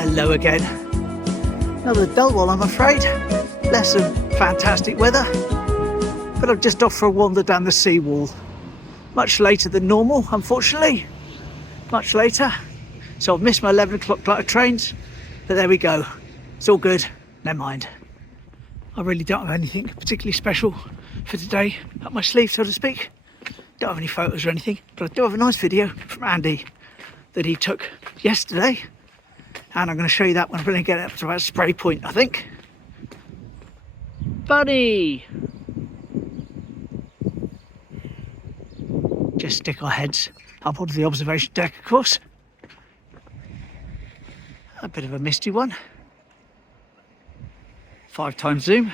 Hello again. Another dull one, I'm afraid. Less than fantastic weather, but I'm just off for a wander down the seawall. Much later than normal, unfortunately. Much later. So I've missed my 11 o'clock flight of trains, but there we go. It's all good, never mind. I really don't have anything particularly special for today up my sleeve, so to speak. Don't have any photos or anything, but I do have a nice video from Andy that he took yesterday. And I'm going to show you that one. I'm going to get up to about Spray Point, I think. Buddy! Just stick our heads up onto the observation deck, of course. A bit of a misty one. 5x zoom.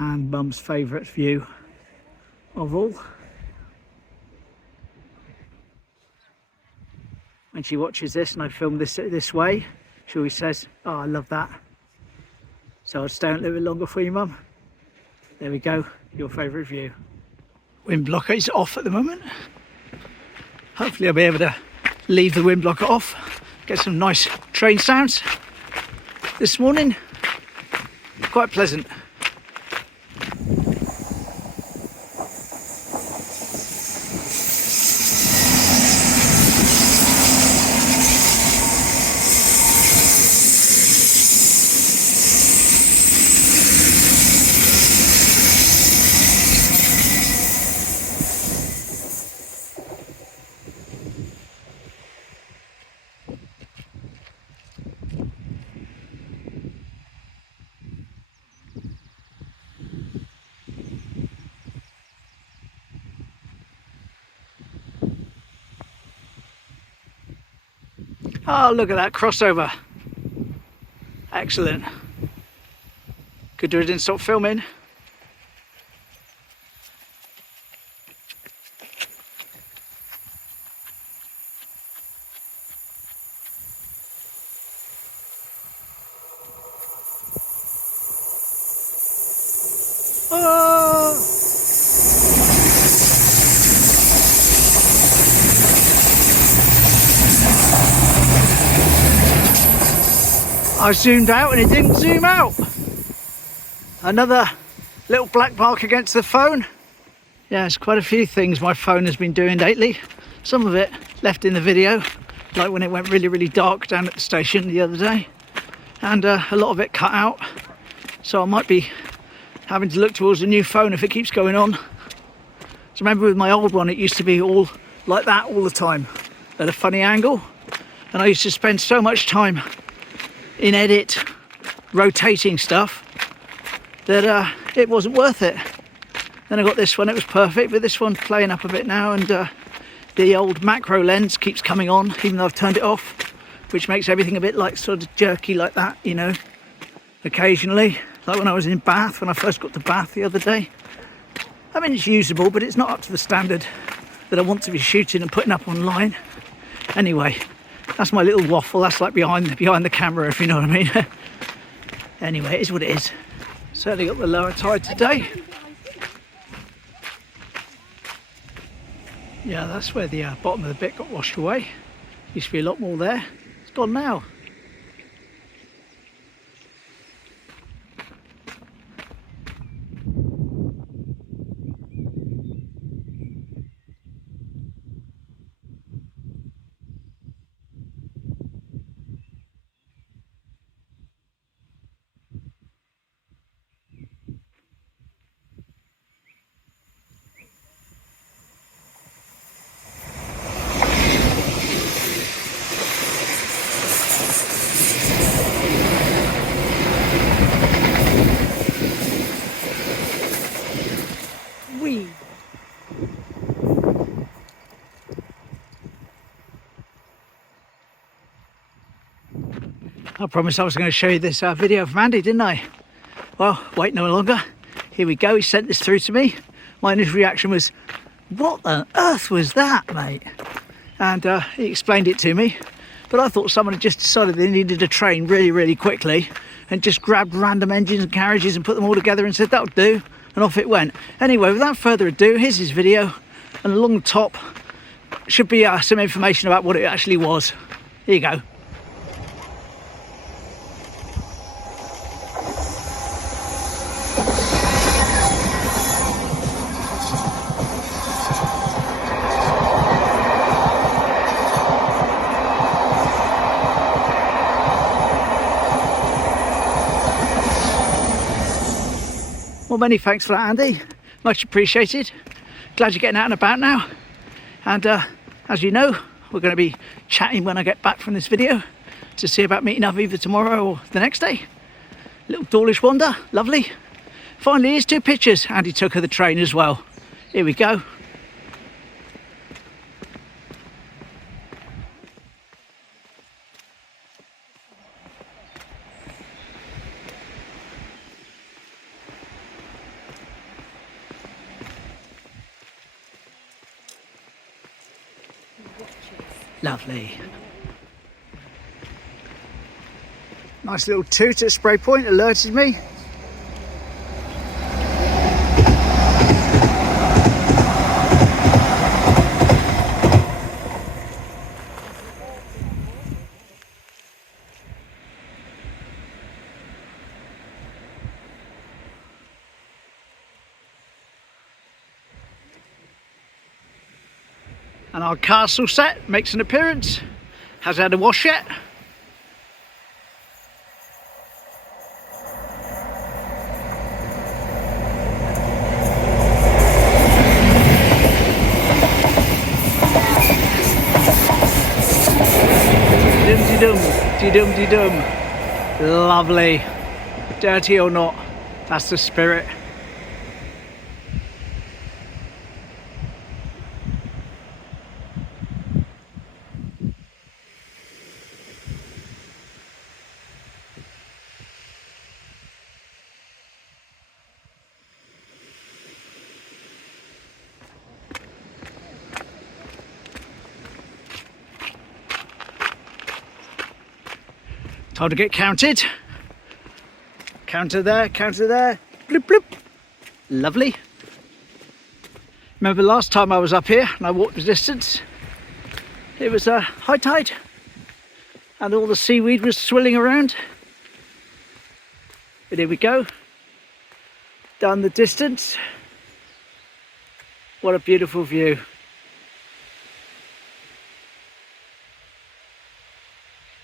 And Mum's favourite view of all. When she watches this and I film this way, she always says, "Oh, I love that." So I'll stay on a little bit longer for you, Mum. There we go, your favourite view. Wind blocker is off at the moment. Hopefully I'll be able to leave the wind blocker off, get some nice train sounds this morning. Quite pleasant. Oh, look at that crossover. Excellent. Good do it didn't stop filming. Oh! I zoomed out and it didn't zoom out. Another little black mark against the phone. Yeah, it's quite a few things my phone has been doing lately. Some of it left in the video, like when it went really dark down at the station the other day. And a lot of it cut out. So I might be having to look towards a new phone if it keeps going on. So remember with my old one, it used to be all like that all the time, at a funny angle. And I used to spend so much time in edit rotating stuff that it wasn't worth it. Then I got this one, it was perfect, but this one's playing up a bit now, and the old macro lens keeps coming on even though I've turned it off, which makes everything a bit like sort of jerky like that, you know, occasionally, like when I was in Bath, when I first got to Bath the other day. I mean, it's usable, but it's not up to the standard that I want to be shooting and putting up online. Anyway, that's my little waffle. That's like behind the camera, if you know what I mean. Anyway, it is what it is. Certainly got the lower tide today. Yeah, that's where the bottom of the bit got washed away. Used to be a lot more there. It's gone now. I promised I was going to show you this video from Andy, didn't I? Well, wait no longer. Here we go. He sent this through to me. My initial reaction was, what on earth was that, mate? and he explained it to me. But I thought someone had just decided they needed a train really, really quickly and just grabbed random engines and carriages and put them all together and said that'll do, and off it went. Anyway, without further ado, here's his video, and along the top should be some information about what it actually was. Here you go. Well, many thanks for that, Andy. Much appreciated. Glad you're getting out and about now. And as you know, we're going to be chatting when I get back from this video to see about meeting up either tomorrow or the next day. Little Dawlish wander, lovely. Finally, here's 2 pictures Andy took of the train as well. Here we go. Lovely. Nice little toot at spray point alerted me. And our castle set makes an appearance. Hasn't had a wash yet. Dum-de-dum. Lovely. Dirty or not, that's the spirit. Time to get counted. Counter there, bloop bloop. Lovely. Remember last time I was up here and I walked the distance, it was high tide and all the seaweed was swirling around. But here we go, down the distance. What a beautiful view.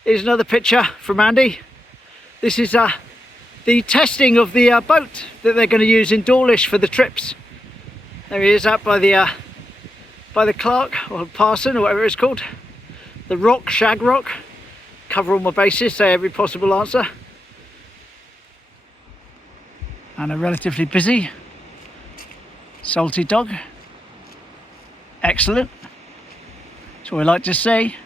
Here's another picture from Andy. This is the testing of the boat that they're going to use in Dawlish for the trips. There he is, out by the Clark or Parson or whatever it's called. The rock, shag rock. Cover all my bases, say every possible answer. And a relatively busy salty dog. Excellent. That's what we like to see.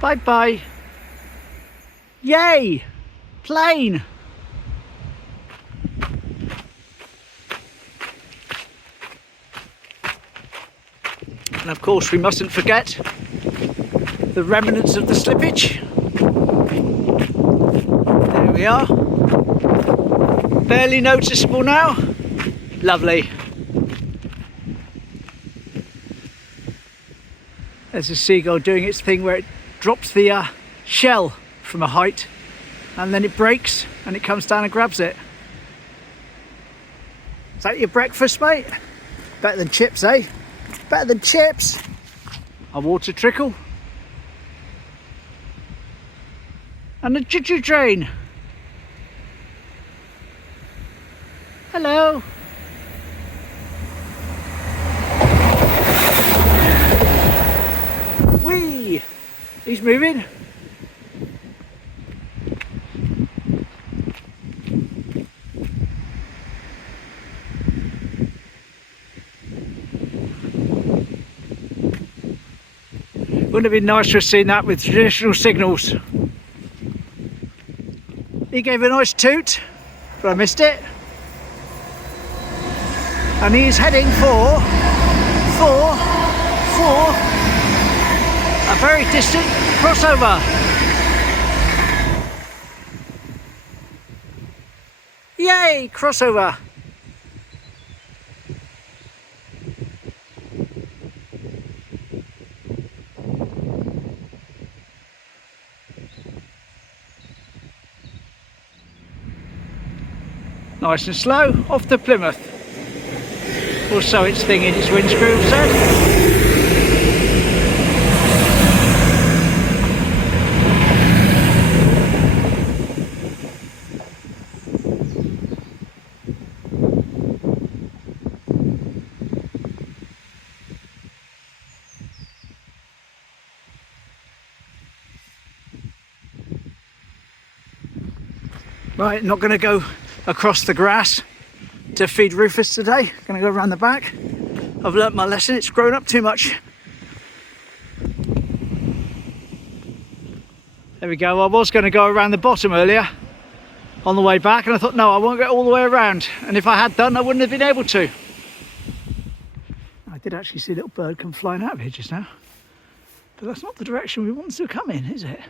Bye bye. Yay! Plane! And of course we mustn't forget the remnants of the slippage. There we are. Barely noticeable now. Lovely. There's a seagull doing its thing where it drops the shell from a height and then it breaks and it comes down and grabs it. Is that your breakfast, mate? Better than chips, eh? Better than chips. A water trickle. And a choo-choo train. Hello. Whee! He's moving. Wouldn't it be nice to have seen that with traditional signals? He gave a nice toot, but I missed it. And he's heading for a very distant crossover. Yay, crossover. Nice and slow, off to Plymouth. Or so it's thinking its windscreen said. Right, not going to go across the grass to feed Rufus today. Going to go around the back. I've learnt my lesson, it's grown up too much. There we go. I was going to go around the bottom earlier on the way back, and I thought, no, I won't get all the way around. And if I had done, I wouldn't have been able to. I did actually see a little bird come flying out of here just now. But that's not the direction we want to come in, is it?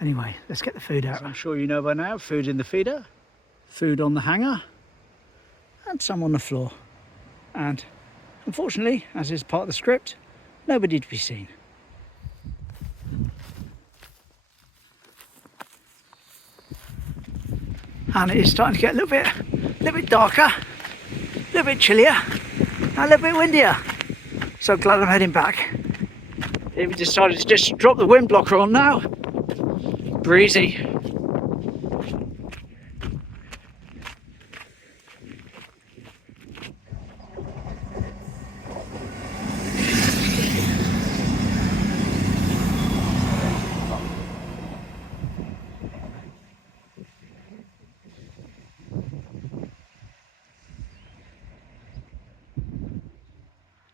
Anyway, let's get the food out. As I'm sure you know by now, food in the feeder, food on the hanger, and some on the floor. And unfortunately, as is part of the script, nobody to be seen. And it is starting to get a little bit darker, a little bit chillier, and a little bit windier. So glad I'm heading back. Even decided to just drop the wind blocker on now. Breezy.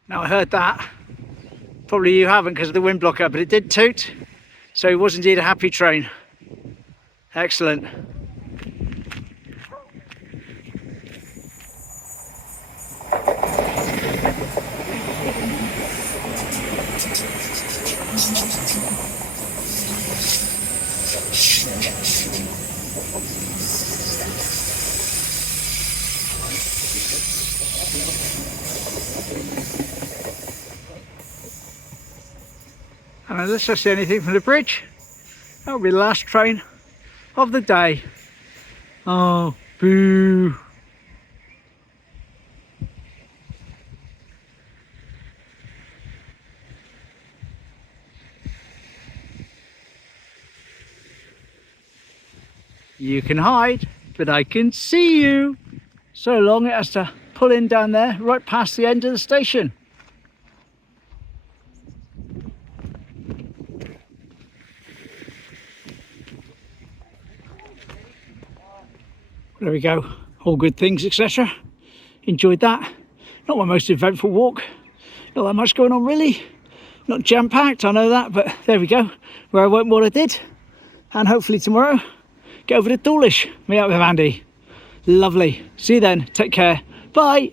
Now I heard that. Probably you haven't because of the wind blocker, but it did toot. So it was indeed a happy train. Excellent. And unless I see anything from the bridge, that'll be the last train of the day. Oh, boo. You can hide, but I can see you. So long it has to pull in down there, right past the end of the station. There we go, all good things, etc. Enjoyed that. Not my most eventful walk. Not that much going on really. Not jam-packed, I know that, but there we go. Where I went what I did. And hopefully tomorrow, get over to Dawlish, meet up with Andy. Lovely. See you then, take care. Bye.